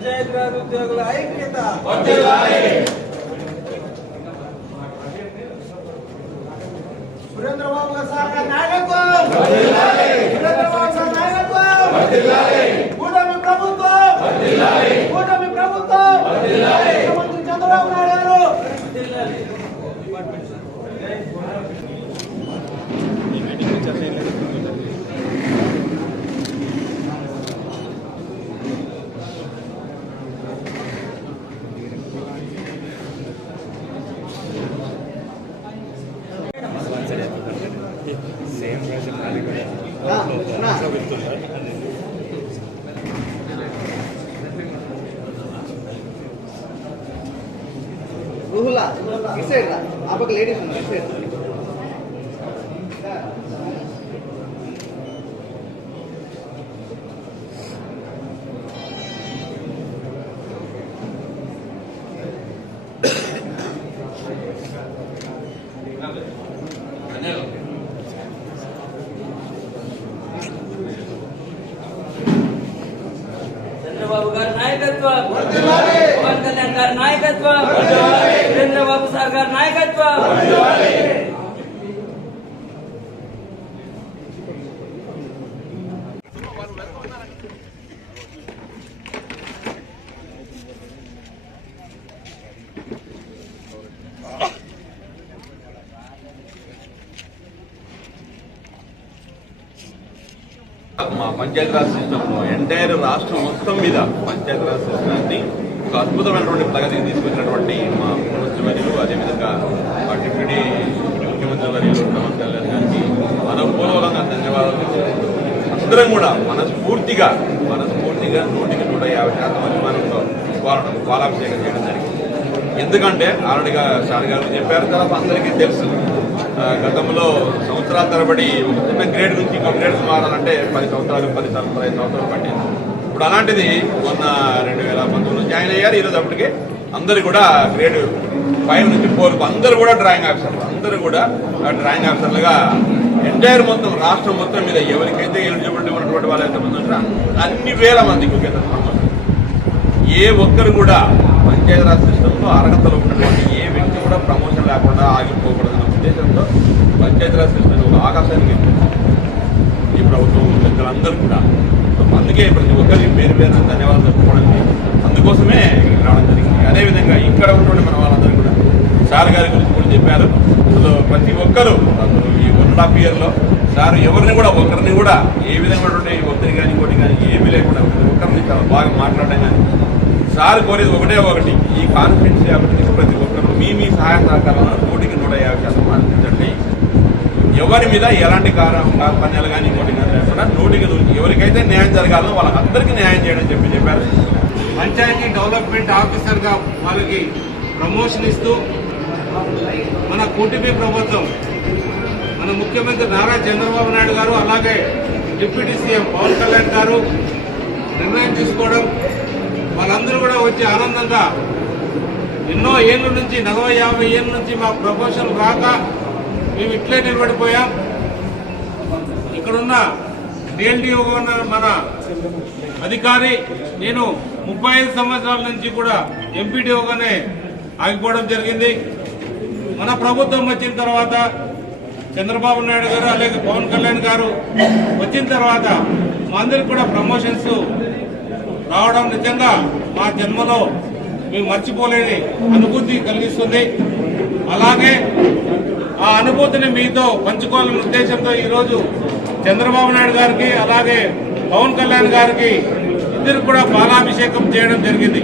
పంచాయతీరాజ్ ఉద్యోగుల ఐక్యత. సురేంద్రబాబు సార్ నాయకత్వం. సురేంద్రబాబు సార్ నాయకత్వం. కూటమి ప్రభుత్వం. కూటమి ప్రభుత్వం. ముఖ్యమంత్రి చంద్రబాబు నాయుడు గారు. సేమ్ ప్రాజెక్ట్ అది కూడా వెళ్తున్నారు. रूहुला इस साइड रा आप एक लेडीज इस साइड చంద్రబాబు గారి నాయకత్వం, పవన్ కళ్యాణ్ గారి నాయకత్వం, చంద్రబాబు సార్ గారి నాయకత్వం. మా పంచాయతీరాజ్ సిస్టంలో ఎంటైర్ రాష్ట్రం మొత్తం మీద పంచాయతీరాజ్ సిస్టాన్ని ఒక అద్భుతమైనటువంటి ప్రగతికి తీసుకొచ్చినటువంటి మా ముఖ్యమంత్రి వర్యులు, అదేవిధంగా మా డిప్యూటీ ముఖ్యమంత్రి వర్యులు పవన్ కళ్యాణ్ గారికి మనపూర్వకంగా ధన్యవాదాలు తెలుపుతున్నాం. అందరం కూడా మనస్ఫూర్తిగా 100% అభిమానంతో వాళ్ళను పాలాభిషేకం చేయడం జరిగింది. ఎందుకంటే ఆల్రెడీగా సార్ గారు చెప్పారు, తర్వాత అందరికీ తెలుసు గతంలో సంవత్సరాల తరబడి ఒక చిన్న గ్రేడ్ నుంచి ఇంకో గ్రేడ్ మారాలంటే 10 సంవత్సరాలు పట్టింది. ఇప్పుడు అలాంటిది మొన్న 2019లో జాయిన్ అయ్యారు. ఈరోజు అప్పటికే అందరు కూడా గ్రేడ్ 5 నుంచి 4 అందరూ కూడా డ్రాయింగ్ ఆఫీసర్లుగా ఎంటైర్ మొత్తం రాష్ట్రం మొత్తం మీద ఎవరికైతే ఎలిజిబిలిటీ ఉన్నటువంటి వాళ్ళు ఎంతమంది ఉంటారో అన్ని వేల మందికి ఏ ఒక్కరు కూడా పంచాయతీరాజ్ సిస్టంలో అర్హతలు ఉన్నటువంటి ఏ వ్యక్తి కూడా ప్రమోషన్ లేకుండా ఆగిపోకూడదన్న ఉద్దేశంతో పంచాయతీరాజ్ సిస్టమ్ ఒక ఆకాశానికి ఈ ప్రభుత్వం పెద్దలందరూ కూడా. అందుకే ప్రతి ఒక్కరికి పేరు ధన్యవాదాలు చెప్పుకోవడానికి అందుకోసమే రావడం జరిగింది. అదేవిధంగా ఇక్కడ ఉన్నటువంటి మన వాళ్ళందరూ కూడా సార్ గారి గురించి కూడా చెప్పారు. అసలు ప్రతి ఒక్కరూ అసలు ఈ 1.5 yearలో సార్ ఎవరిని కూడా ఏ విధమైనటువంటి ఒత్తిడి కానీ ఇంకోటి కానీ ఏమీ లేకుండా ప్రతి ఒక్కరిని చాలా బాగా మాట్లాడడం కానీ సార్ కోరేది ఒకటి ఈ కాన్ఫిడెన్సీ అభివృద్ధికి ప్రతి ఒక్కరు మీ సహాయ సహకారాలను 100% అందించండి. ఎవరి మీద ఎలాంటి కార్పణ్యాలు కానీ ఇంకోటి కానీ లేకుండా 100% ఎవరికైతే న్యాయం జరగాలో వాళ్ళందరికీ న్యాయం చేయడం చెప్పారు. పంచాయతీ డెవలప్మెంట్ ఆఫీసర్గా వాళ్ళకి ప్రమోషన్ ఇస్తూ మన కూటమి ప్రభుత్వం, మన ముఖ్యమంత్రి నారా చంద్రబాబు నాయుడు గారు, అలాగే డిప్యూటీ సీఎం పవన్ కళ్యాణ్ గారు నిర్ణయం తీసుకోవడం, వాళ్ళందరూ కూడా వచ్చి ఆనందంగా ఎన్నో ఏళ్ళ నుంచి 40-50 ఏళ్ళ నుంచి మా ప్రమోషన్ రాక మేము ఇట్లే నిలబడిపోయాం. ఇక్కడున్న డిఎల్డీఓ మన అధికారి, నేను 35 సంవత్సరాల నుంచి కూడా ఎంపీడీఓగానే ఆగిపోవడం జరిగింది. మన ప్రభుత్వం వచ్చిన తర్వాత చంద్రబాబు నాయుడు గారు అలాగే పవన్ కళ్యాణ్ గారు వచ్చిన తర్వాత మా అందరికి కూడా ప్రమోషన్స్ రావడం నిజంగా మా జన్మలో మేము మర్చిపోలేని అనుభూతి కలిగిస్తుంది. అలాగే ఆ అనుభూతిని మీతో పంచుకోవాలనే ఉద్దేశంతో ఈరోజు చంద్రబాబు నాయుడు గారికి అలాగే పవన్ కళ్యాణ్ గారికి ఇద్దరు కూడా పాలాభిషేకం చేయడం జరిగింది.